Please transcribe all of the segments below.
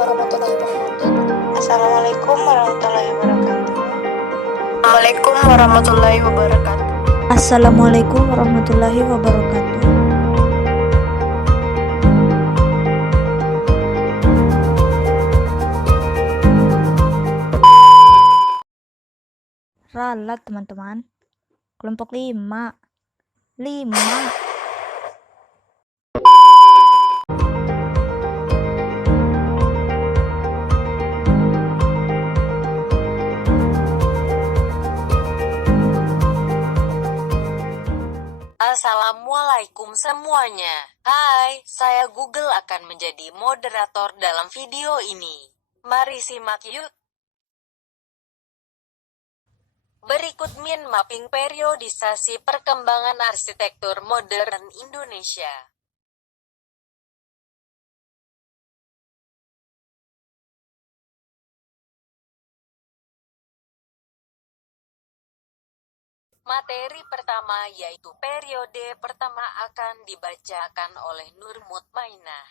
warahmatullahi wabarakatuh. Assalamualaikum warahmatullahi wabarakatuh. Assalamualaikum warahmatullahi wabarakatuh. Assalamualaikum warahmatullahi wabarakatuh. Ralat teman-teman. Kelompok 5. Assalamualaikum semuanya. Hai, saya Google akan menjadi moderator dalam video ini. Mari simak yuk. Berikut mind mapping periodisasi perkembangan arsitektur modern Indonesia. Materi pertama yaitu periode pertama akan dibacakan oleh Nur Mutmainah.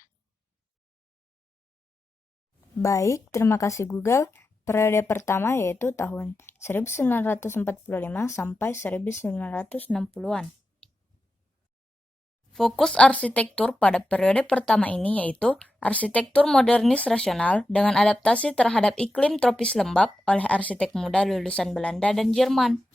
Baik, terima kasih Google. Periode pertama yaitu tahun 1945 sampai 1960-an. Fokus arsitektur pada periode pertama ini yaitu arsitektur modernis rasional dengan adaptasi terhadap iklim tropis lembab oleh arsitek muda lulusan Belanda dan Jerman.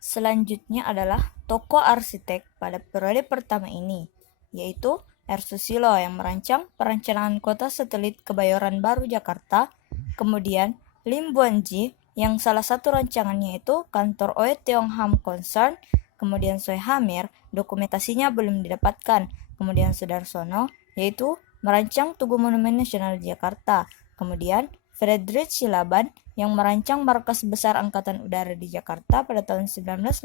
Selanjutnya adalah tokoh arsitek pada periode pertama ini, yaitu R. Susilo yang merancang perencanaan kota satelit Kebayoran Baru Jakarta, kemudian Lim Buanji yang salah satu rancangannya itu kantor Oe Tiong Ham Concern, kemudian Soe Hamir, dokumentasinya belum didapatkan, kemudian Sudarsono, yaitu merancang Tugu Monumen Nasional di Jakarta, kemudian Friedrich Silaban yang merancang markas besar Angkatan Udara di Jakarta pada tahun 1958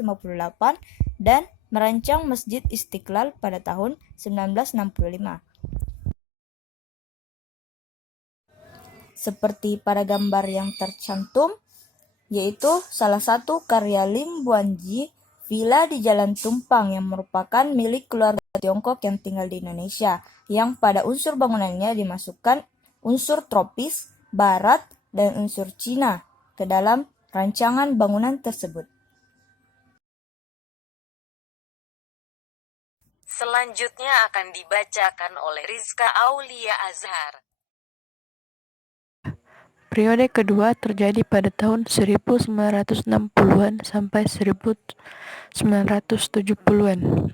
dan merancang Masjid Istiqlal pada tahun 1965. Seperti pada gambar yang tercantum, yaitu salah satu karya Lim Buanji, villa di Jalan Tumpang yang merupakan milik keluarga Tiongkok yang tinggal di Indonesia, yang pada unsur bangunannya dimasukkan unsur tropis, barat, dan unsur Cina ke dalam rancangan bangunan tersebut. Selanjutnya akan dibacakan oleh Rizka Aulia Azhar. Periode kedua terjadi pada tahun 1960-an sampai 1970-an.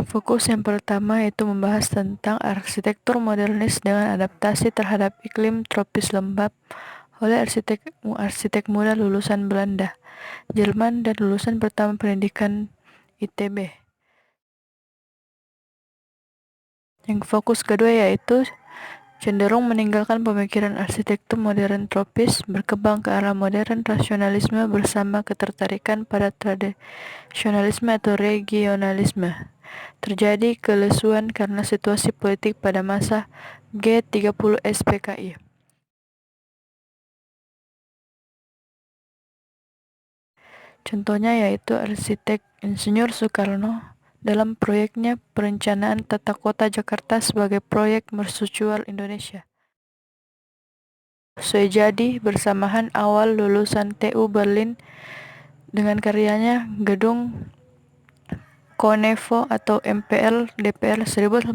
Fokus yang pertama yaitu membahas tentang arsitektur modernis dengan adaptasi terhadap iklim tropis lembab oleh arsitek muda lulusan Belanda, Jerman, dan lulusan pertama pendidikan ITB. Yang fokus kedua yaitu cenderung meninggalkan pemikiran arsitektur modern tropis, berkembang ke arah modern rasionalisme bersama ketertarikan pada tradisionalisme atau regionalisme. Terjadi kelesuan karena situasi politik pada masa G30 SPKI. Contohnya yaitu arsitek Insinyur Soekarno dalam proyeknya perencanaan tata kota Jakarta sebagai proyek mercusuar Indonesia. Soejadi bersamaan awal lulusan TU Berlin dengan karyanya Gedung Konevo atau MPL DPR 1960.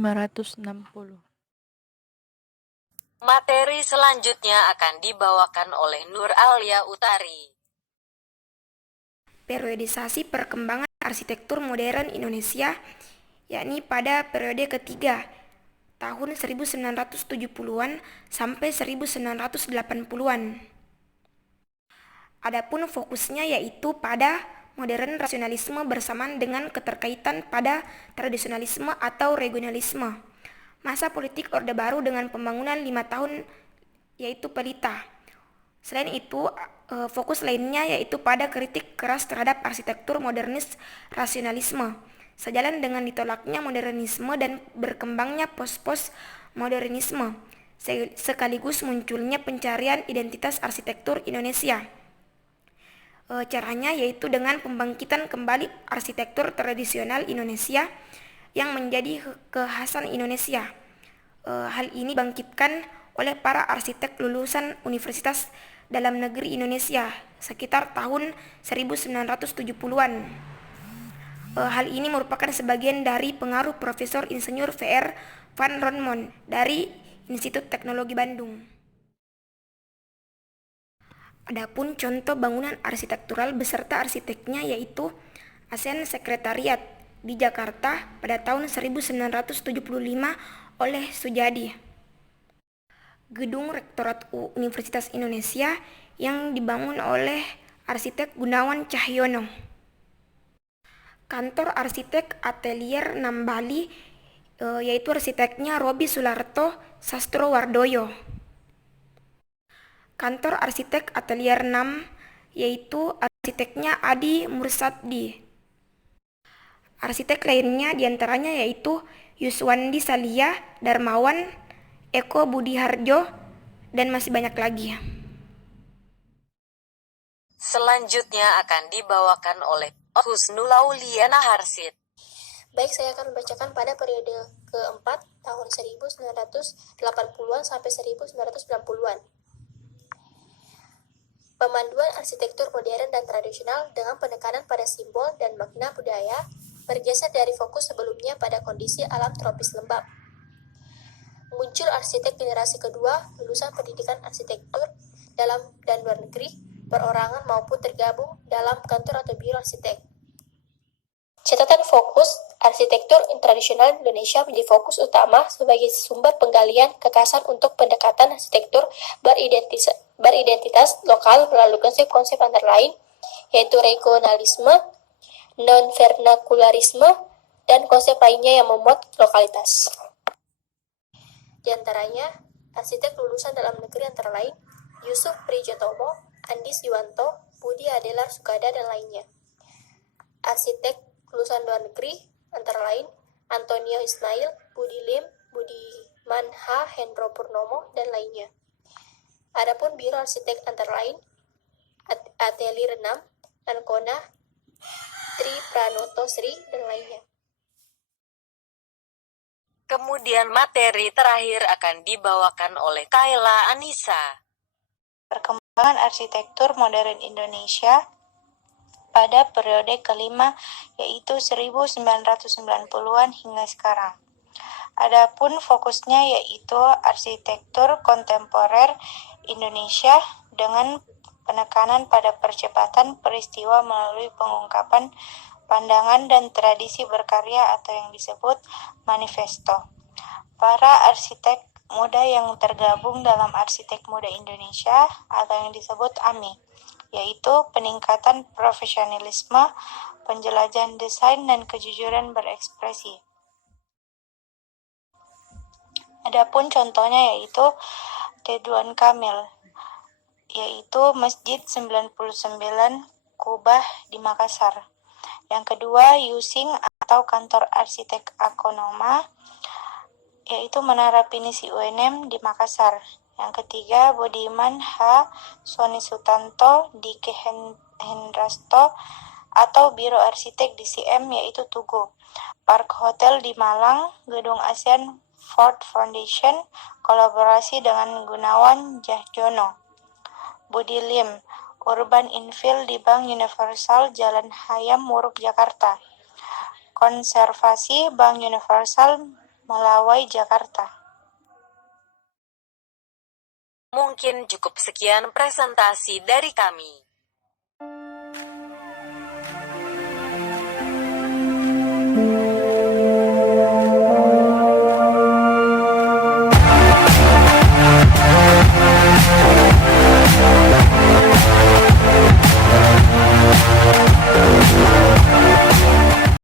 Materi selanjutnya akan dibawakan oleh Nur Alia Utari. Periodisasi perkembangan arsitektur modern Indonesia, yakni pada periode ketiga, tahun 1970-an sampai 1980-an. Adapun fokusnya yaitu pada modern rasionalisme bersamaan dengan keterkaitan pada tradisionalisme atau regionalisme. Masa politik Orde Baru dengan pembangunan 5 tahun yaitu pelita. Selain itu, fokus lainnya yaitu pada kritik keras terhadap arsitektur modernis rasionalisme, sejalan dengan ditolaknya modernisme dan berkembangnya post-modernisme, sekaligus munculnya pencarian identitas arsitektur Indonesia. Caranya yaitu dengan pembangkitan kembali arsitektur tradisional Indonesia yang menjadi kekhasan Indonesia. Hal ini bangkitkan oleh para arsitek lulusan Universitas Dalam Negeri Indonesia sekitar tahun 1970-an. Hal ini merupakan sebagian dari pengaruh Profesor Insinyur V.R. Van Ronmont dari Institut Teknologi Bandung. Adapun contoh bangunan arsitektural beserta arsiteknya yaitu ASEAN Sekretariat di Jakarta pada tahun 1975 oleh Sujadi. Gedung Rektorat Universitas Indonesia yang dibangun oleh arsitek Gunawan Cahyono. Kantor arsitek Atelier 6 Bali yaitu arsiteknya Robi Sularto Sastrowardoyo. Kantor arsitek Atelier 6 yaitu arsiteknya Adi Mursadi. Arsitek lainnya diantaranya yaitu Yuswandi Salia, Darmawan, Eko Budiharjo, dan masih banyak lagi. Selanjutnya akan dibawakan oleh Husnul Auliana Harsid. Baik, saya akan membacakan pada periode keempat tahun 1980-an sampai 1990-an. Pemanduan arsitektur modern dan tradisional dengan penekanan pada simbol dan makna budaya bergeser dari fokus sebelumnya pada kondisi alam tropis lembab. Muncul arsitek generasi kedua lulusan pendidikan arsitektur dalam dan luar negeri, perorangan maupun tergabung dalam kantor atau biro arsitek. Catatan fokus, arsitektur tradisional Indonesia menjadi fokus utama sebagai sumber penggalian kekhasan untuk pendekatan arsitektur beridentitas lokal melalui konsep-konsep antara lain, yaitu regionalisme, non-vernakularisme, dan konsep lainnya yang memuat lokalitas. Di antaranya, arsitek lulusan dalam negeri antara lain Yusuf Prijotomo, Andis Yuwanto, Budi Adelar Sukada, dan lainnya. Arsitek lulusan luar negeri antara lain Antonio Ismail, Budi Lim, Budiman H. Hendro Purnomo, dan lainnya. Adapun biro arsitek antara lain Atelier 6, Ancona, Tri Pranoto Sri, dan lainnya. Kemudian materi terakhir akan dibawakan oleh Kayla Anissa. Perkembangan arsitektur modern Indonesia pada periode kelima yaitu 1990-an hingga sekarang. Adapun fokusnya yaitu arsitektur kontemporer Indonesia dengan penekanan pada percepatan peristiwa melalui pengungkapan pandangan dan tradisi berkarya atau yang disebut manifesto. Para arsitek muda yang tergabung dalam Arsitek Muda Indonesia atau yang disebut AMI, yaitu peningkatan profesionalisme, penjelajahan desain, dan kejujuran berekspresi. Adapun contohnya yaitu Ridwan Kamil, yaitu Masjid 99 Kubah di Makassar. Yang kedua, Yusing atau Kantor Arsitek Akonoma, yaitu Menara Pinisi UNM di Makassar. Yang ketiga, Budiman H. Soni Sutanto di Hendrasto atau Biro Arsitek DCM, yaitu Tugu. Park Hotel di Malang, Gedung ASEAN Ford Foundation, kolaborasi dengan Gunawan Cahyono. Budi Lim, Urban Infill di Bank Universal Jalan Hayam Murug Jakarta. Konservasi Bank Universal Melawai Jakarta. Mungkin cukup sekian presentasi dari kami.